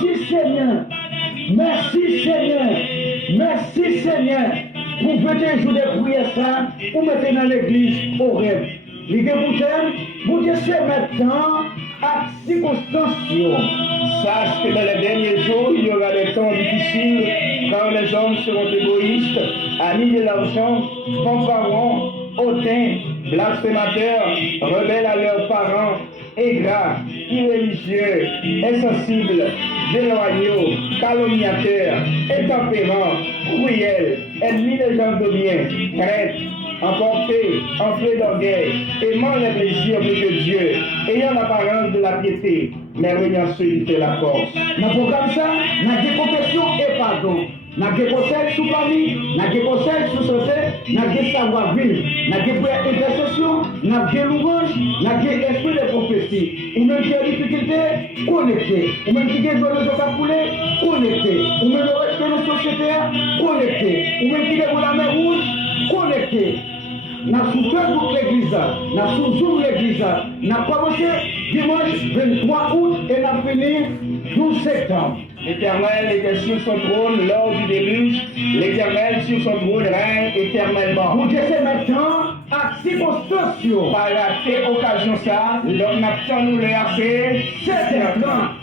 Merci Seigneur. Merci Seigneur. Merci Seigneur. Vous faites jour de prière ça, vous mettez dans l'église au rêve. Les gars, vous dites c'est maintenant à circonstance. Sache que dans les derniers jours, il y aura des temps difficiles quand les hommes seront égoïstes, amis de l'argent, fanfarons, hautains, blasphémateurs, rebelles à leurs parents, ingrats, irréligieux, insensibles, déloyaux, calomniateurs, intempérants, cruels, ennemis des gens de bien, traîtres, emportés, enflés d'orgueil, aimant les plaisirs plus que Dieu, ayant l'apparence de la piété, mais reniant celui qui fait la force. Dans le programme ça, nous avons confession et pardon. Nous avons conseil sous famille, nous avons conseil sous société, nous avons savoir vivre, nous avons intercession, nous avons louange, nous avons esprit de prophétie. Ou même qui a des difficultés, connecté. Ou même qui a des choses à couler, connecté. Ou même le respect de la société, connecté. Ou même qui a la mer rouge, connecté. Nous avons sous Facebook l'église, nous avons sous Zoom l'église, nous avons commencé dimanche 23 août et nous avons fini 12 septembre. L'Éternel était sur son trône lors du déluge. L'Éternel sur son trône règne éternellement. Vous dites maintenant à circonstance. Par la occasion ça, l'homme n'a pas nous le assez. C'est maintenant.